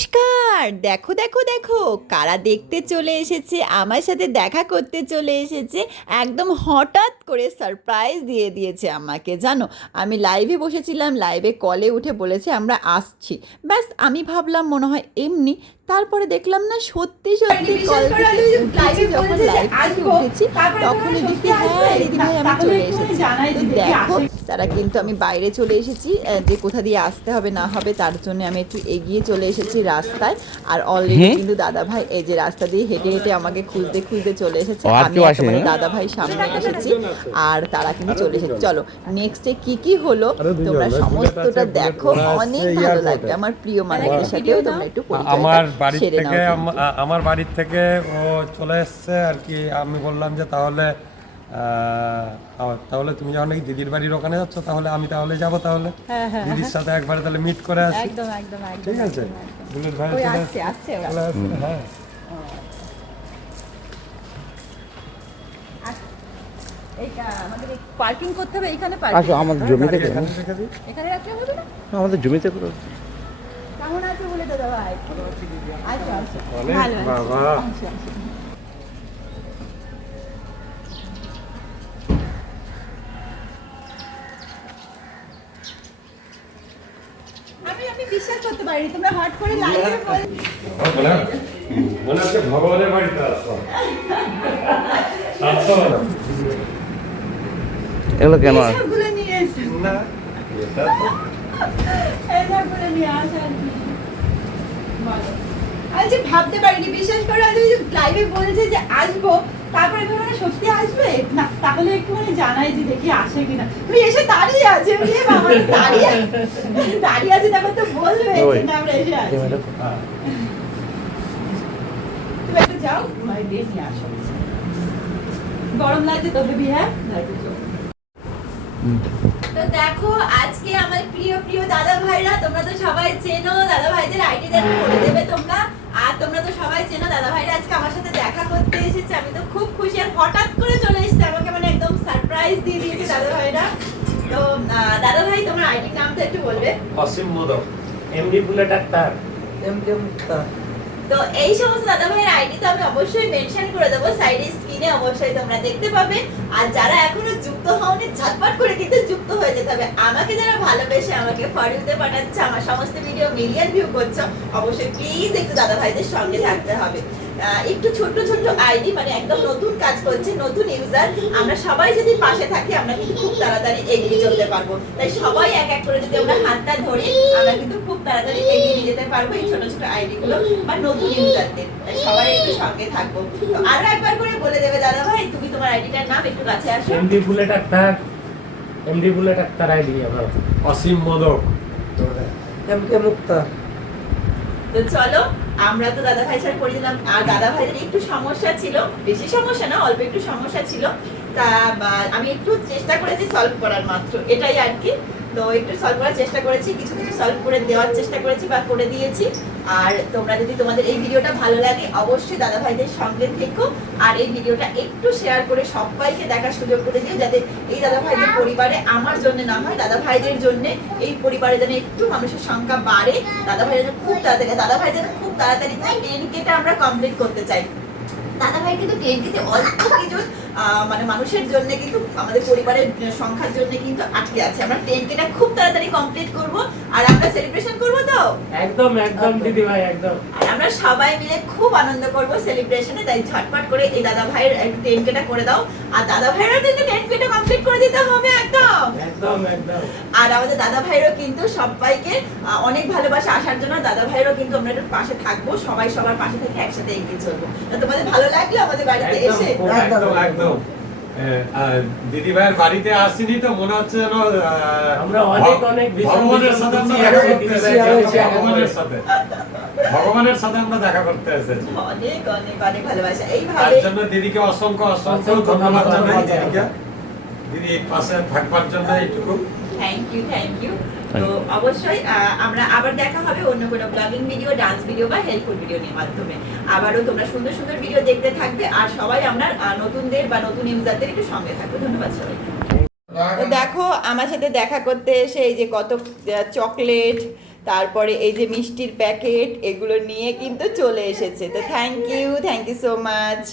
নমস্কার। দেখো দেখো দেখো কারা দেখতে চলে এসেছে, আমার সাথে দেখা করতে চলে এসেছে। একদম হঠাৎ করে সারপ্রাইজ দিয়ে দিয়েছে আমাকে, জানো। আমি লাইভে বসেছিলাম, লাইভে কলে উঠে বলেছে আমরা আসছি। ব্যাস আমি ভাবলাম মনে হয় এমনি, তারপরে দেখলাম না সত্যি সত্যি কল থেকে উঠেছি। যখন লাইভ থেকে উঠেছি তখনই দেখি হ্যাঁ দিদিভাই আমি চলে এসেছি। তো দেখো তারা কিন্তু, আমি বাইরে চলে এসেছি, যে কোথা দিয়ে আসতে হবে না হবে তার জন্য আমি একটু এগিয়ে চলে এসেছি রাস্তায়। আর অলরেডি কিন্তু দাদা ভাই এই যে রাস্তা দিয়ে হেঁটে হেঁটে আমাকে খুঁজতে খুঁজতে চলে এসেছে। আমি একেবারে দাদা ভাই সামনে এসেছি আর তারা কিন্তু চলে এসেছে। চলো নেক্সটে কি কি হলো তোমরা সমস্তটা দেখো, অনেক ভালো লাগবে। আমার প্রিয় মানুষের সাথেও তোমরা একটু পরিচয় সেরে নাও। আমার বাড়ির থেকে ও চলে এসছে আর কি। আমি বললাম যে তাহলে তাহলে তুমি যখন নাকি দিদির বাড়ির ওখানে যাচ্ছ তাহলে আমি তাহলে যাবো, তাহলে দিদির সাথে একবারে তাহলে মিট করে আসি। একদম একদম ঠিক আছে, বুলেট ভাই চলে চলে আসছে। আসছে। হ্যাঁ আমাদের পার্কিং করতে হবে এখানে। আসো আমাদের জমিতে এখানে রাখলে হবে না? আমাদের জমিতে করো। কেমন আছে বলে দাদা ভাই? আচ্ছা আচ্ছা ভালো আছে। বাবা আচ্ছা আচ্ছা। আমি বিশ্বাস করতে পারি তোমরা হট করে লাইভে মনে হচ্ছে ভগবানের বাড়িতে আসছো। এগুলো কেন এসবগুলো নিয়ে এসে না এসবগুলো নিয়ে আসা আর কি। বলো। আচ্ছা ভাবতে পারিনি, বিশ্বাস করো। আজ লাইভে বলছে যে আসবো, তারপরে ভাবলাম সত্যি আসবে না, তাহলে একটুখানি জানাই যে দেখি আসে কিনা। তুমি এসে দাঁড়িয়ে আছে, বাবা দাঁড়িয়ে আছে, তারপর তো বলবে যে না আমরা এসে আছি। তুমি একটু যাও, তোমার দিয়ে নিয়ে আসো। গরম লাগছে তো হেবি? হ্যাঁ তো দেখো আজকে আমার প্রিয় প্রিয় দাদা ভাইরা, তোমরা তো সবাই চেনো, দাদা ভাইদের আইডি দেখে বলে দেবে তোমরা। আর তোমরা তো সবাই চেনো দাদা ভাইরা আজকে আমার সাথে দেখা করতে এসেছে। আমি তো খুব খুশি, আর হঠাৎ করে চলে এসেছে আমাকে, মানে একদম সারপ্রাইজ দিয়ে দিয়েছে দাদা ভাইরা। তো দাদা ভাই তোমার আইডি নামটা একটু বলবে? অসীম মোদক, এমডি বুলেট ডাক্তার। তো এই সমস্ত দাদা ভাইয়ের আইডি তো আমি অবশ্যই মেনশন করে দেবো সাইডে স্ক্রিনে, অবশ্যই তোমরা দেখতে পাবে। আর যারা এখনো যুক্ত হওনি ঝটপট করে কিন্তু যুক্ত হয়ে যেতে হবে। আমাকে যারা ভালোবেসে আমাকে ফরিউতে পাঠাচ্ছে, আমার সমস্ত ভিডিও মিলিয়ন ভিউ করছো, অবশ্যই প্লিজ একটু দাদা ভাইদের সঙ্গে থাকতে হবে। একটু ছোট্ট ছোট্ট আইডি, মানে একদম নতুন কাজ করছে, নতুন ইউজার। আমরা সবাই যদি পাশে থাকি আমরা কিন্তু খুব তাড়াতাড়ি এগিয়ে চলতে পারবো। তাই সবাই এক এক করে যদি আমরা হাতটা ধরি আমরা কিন্তু খুব তাড়াতাড়ি এগিয়ে নিয়ে যেতে পারবো এই ছোট ছোট আইডি গুলো বা নতুন ইউজারদের। তাই সবাই একটু সঙ্গে থাকবো। তো আরো একবার করে বলে দেবে দাদা ভাই, তুমি তোমার আইডিটার নাম একটু কাছে আসো। MD bullet doctor, MD bullet doctor ID আমার। অসীম মোদক, এমকে মুক্তা। তো চলো আমরা তো দাদা ভাই সাথে করে দিলাম। আর দাদা ভাইদের একটু সমস্যা ছিল, বেশি সমস্যা না, অল্প একটু সমস্যা ছিল। তা আমি একটু চেষ্টা করেছি সলভ করার, মাত্র এটাই আর কি। তো একটু সলভ করার চেষ্টা করেছি, কিছু কিছু সলভ করে দেওয়ার চেষ্টা করেছি বা করে দিয়েছি। আর তোমরা যদি তোমাদের এই ভিডিওটা ভালো লাগে অবশ্যই দাদা ভাইদের সঙ্গে থেকো। আর এই ভিডিওটা একটু শেয়ার করে সবাইকে দেখার সুযোগ করে দিও, যাতে এই দাদা ভাইদের পরিবারে, আমার জন্য না হয় দাদা ভাইদের জন্য এই পরিবারে যেন একটু মানুষের সংখ্যা বাড়ে। দাদা ভাই যেন খুব তাড়াতাড়ি, দাদা ভাই যেন খুব তাড়াতাড়ি 10K-টা আমরা কমপ্লিট করতে চাই। দাদা ভাই কিন্তু 10K-তে অল্প কিছু মানে মানুষের জন্য কিন্তু, আমাদের পরিবারের সংখ্যার জন্য কিন্তু আটকে আছে। আমরা 10K-টা খুব তাড়াতাড়ি কমপ্লিট করব আর আমরা সেলিব্রেশন করব। তো একদম একদম দিদি ভাই একদম। আর আমরা সবাই মিলে খুব আনন্দ করব সেলিব্রেশনে। তাই ঝটপট করে এই দাদা ভাইয়ের 10K-টা করে দাও। আর দাদা ভাইয়েরও কিন্তু 10K-টা কমপ্লিট করে দিতে হবে একদম একদম একদম। আর আমাদের দাদা ভাইয়েরও কিন্তু সবাইকে অনেক ভালোবাসা আসার জন্য দাদা ভাইয়েরও কিন্তু আমরা একটু পাশে থাকবো, সবাই সবার পাশে থেকে একসাথে এগিয়ে চলবো। তোমাদের ভালো লাগলো আমাদের বাড়িতে এসে? একদম একদম। দিদি ভাইয়ের বাড়িতে আসিনি তো মনে হচ্ছে যেন আমরা অনেক অনেক ভগবানের সাথে আমরা দেখা করতে এসেছি। ভগবানের সাথে আমরা দেখা করতে এসেছি। অনেক অনেক অনেক ভালোবাসা। তার এইভাবে জন্য দিদিকে অসংখ্য অসংখ্য ধন্যবাদ জানাই। দিদিকে, দিদি পাশে থাকবার জন্য এইটুকু। Thank you thank you. তো অবশ্যই আমরা আবার দেখা হবে অন্য কোনো ব্লগিং ভিডিও, ডান্স ভিডিও বা হেল্পফুল ভিডিও নিয়ে মাধ্যমে। আবারও তোমরা সুন্দর সুন্দর ভিডিও দেখতে থাকবে। আর সবাই আমরা নতুনদের বা নতুন ইউজারদের একটু সঙ্গে থাকবো। ধন্যবাদ সবাইকে। তো দেখো আমার সাথে দেখা করতে এসে এই যে কত চকলেট, তারপরে এই যে মিষ্টির প্যাকেট, এগুলো নিয়ে কিন্তু চলে এসেছে। তো থ্যাংক ইউ সো মাচ।